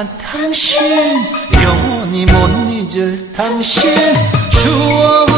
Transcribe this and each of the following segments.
사랑한 당신. 영원히 못 잊을 당신. 추억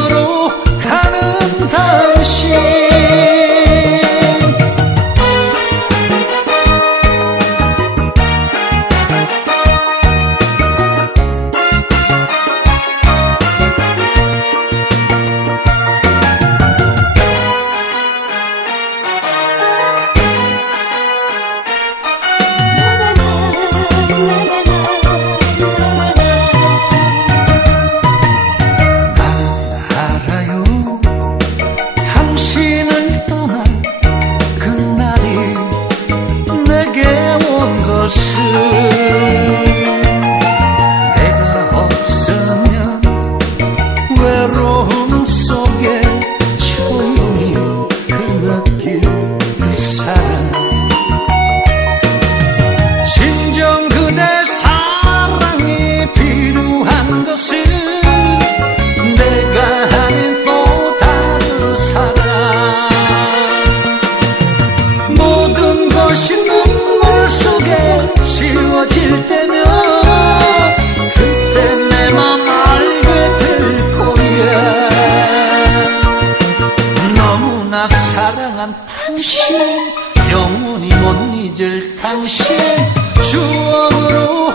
그것이 눈물 속에 지워질 때면 그때 내 맘 알게 될 거야 너무나 사랑한 당신 영원히 못 잊을 당신 추억으로